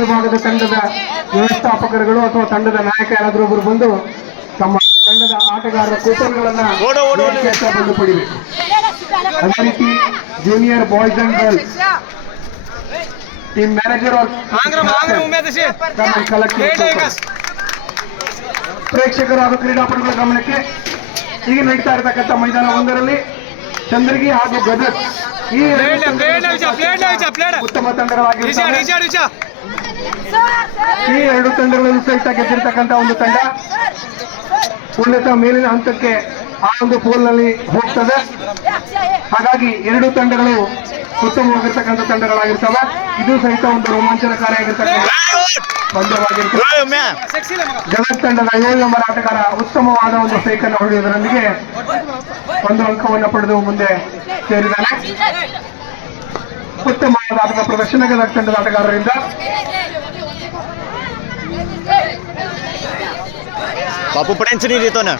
ವಿಭಾಗದ ತಂಡದ ವ್ಯವಸ್ಥಾಪಕರುಗಳು ಅಥವಾ ತಂಡದ ನಾಯಕ ಯಾರಾದರೂ ಒಬ್ಬರು ಬಂದು ತಮ್ಮ ತಂಡದ ಆಟಗಾರರ ಕೂಪನ್ಗಳನ್ನ ಬಂದುಪಡಿಬೇಕು. ಅದೇ ರೀತಿ junior boys and girls team manager ಪ್ರೇಕ್ಷಕರು ಹಾಗೂ ಕ್ರೀಡಾಪಟುಗಳ ಗಮನಕ್ಕೆ ಈಗ ನಡೀತಾ ಇರತಕ್ಕಂಥ ಮೈದಾನ ಒಂದರಲ್ಲಿ ಚಂದ್ರಗಿ ಹಾಗೂ ಗದಗ ಈ ಉತ್ತಮ ತಂಡಗಳಾಗಿರುತ್ತವೆ. ಈ ಎರಡು ತಂಡಗಳನ್ನು ಸಹಿತ ಗೆದ್ದಿರ್ತಕ್ಕಂಥ ಒಂದು ತಂಡ ಉನ್ನತ ಮೇಲಿನ ಹಂತಕ್ಕೆ ಆ ಒಂದು ಪೋಲ್ನಲ್ಲಿ ಹೋಗ್ತದೆ. ಹಾಗಾಗಿ ಎರಡು ತಂಡಗಳು ಉತ್ತಮವಾಗಿರ್ತಕ್ಕಂಥ ತಂಡಗಳಾಗಿರ್ತವೆ. ಇದು ಸಹಿತ ಒಂದು ರೋಮಾಂಚನಕಾರಿಯಾಗಿರ್ತಕ್ಕಂಥ ಪಂದ್ಯವಾಗಿರ್ತದೆ. ಗದಗ ತಂಡದ 7 ನಂಬರ್ ಆಟಗಾರ ಉತ್ತಮವಾದ ಒಂದು ಫೇಕ್ ಅನ್ನು ಹೊಡೆಯುವುದರೊಂದಿಗೆ ಒಂದು ಅಂಕವನ್ನು ಪಡೆದು ಮುಂದೆ ಸೇರಿದ್ದಾನೆ. ಉತ್ತಮವಾದ ಆಟದ ಪ್ರದರ್ಶನ ಗದಗ ತಂಡದ ಆಟಗಾರರಿಂದ. बापू पड़ेंच नहीं देतो ना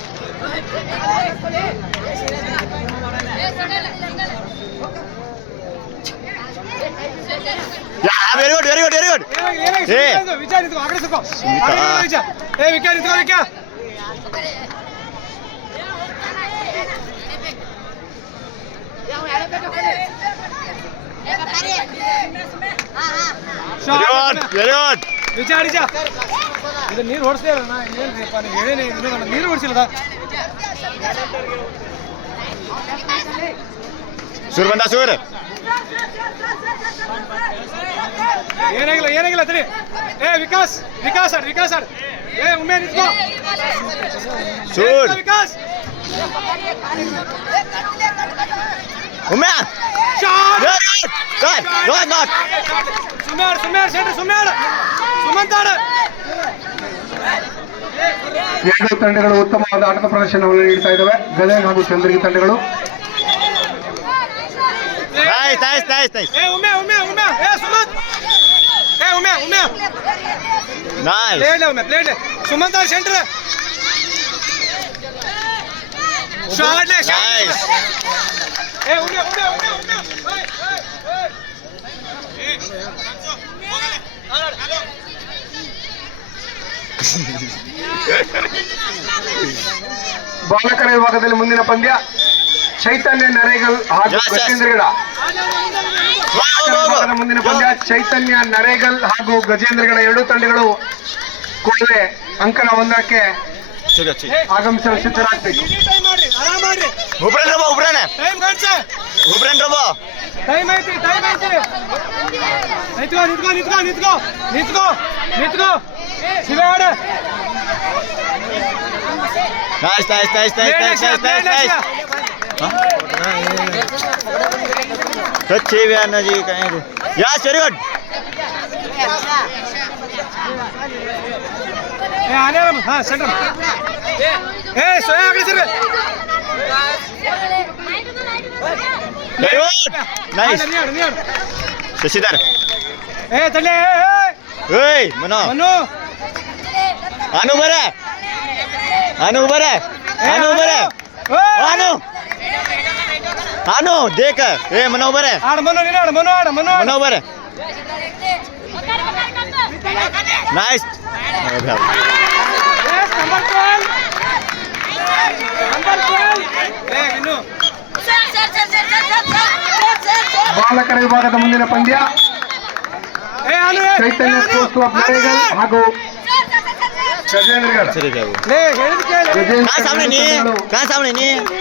very good very good very good विचार आगे सको ए विचार क्या वेरी गुड ವಿಚಾರ ಇದು ನೀರು ಹೊಡಿಸ್ತಾ ಇರೋಣ ಏನ್ರಿಪ್ಪ ನೀವು ಹೇಳೇನೆ ನೀರು ಹೊಡಿಸಿಲ್ಲ ಸುರ್ ಬಂದ ಸುರ್ ಏನಾಗಿಲ್ಲ ತಡಿ ಏ ವಿಕಾಸ್ ಆಡ್ ಏ ಉಮ್ಮೆ ನಿಂತ್ಕೋ ಸುರ್ ವಿಕಾಸ್ ಉಮ್ಮೆ ಶಾಟ್ ವೆರಿ ಗುಡ್ ನಾಟ್ ಸುಮ್ಯಾಡ್ ಸೆಂಟರ್ ಸುಮಂತಾಡ. ಎರಡು ತಂಡಗಳು ಉತ್ತಮವಾದ ಆಟದ ಪ್ರದರ್ಶನವನ್ನು ನೀಡ್ತಾ ಇದ್ದಾವೆ. ಗದಗ ಹಾಗೂ ಚಂದ್ರಗಿ ತಂಡಗಳು. ಸುಮಂತ ಸೆಂಟರ್ ಶಾಟ್ ಬಾಲಕರ ವಿಭಾಗದಲ್ಲಿ ಮುಂದಿನ ಪಂದ್ಯ ಚೈತನ್ಯ ನರೇಗಲ್ ಹಾಗೂ ಗಜೇಂದ್ರಗಡ. ಮುಂದಿನ ಪಂದ್ಯ ಚೈತನ್ಯ ನರೇಗಲ್ ಹಾಗೂ ಗಜೇಂದ್ರಗಡ ಎರಡು ತಂಡಗಳು ಕೂಡಲೇ ಅಂಕನ 1ಕ್ಕೆ ಆಗಮಿಸಲು ಸಿದ್ಧರಾಗಬೇಕು. अच्छी व्याना जी कहें यस वेरी गुड आने हाँ सेंटर ए सोया आगे sir very good nice Shashidhar ए चले ए मनो अनु बरे अनु देख ए मनो बरे मनो बरे नाइस ಬಾಲಕರ ವಿಭಾಗದ ಮುಂದಿನ ಪಂದ್ಯ ಚೈತನ್ಯ ಸ್ಪೋರ್ಟ್ಸ್ ಕ್ಲಬ್ ನರೇಗಲ್ ಹಾಗೂ ಗಜೇಂದ್ರಗಡ. कहाँ सामने नहीं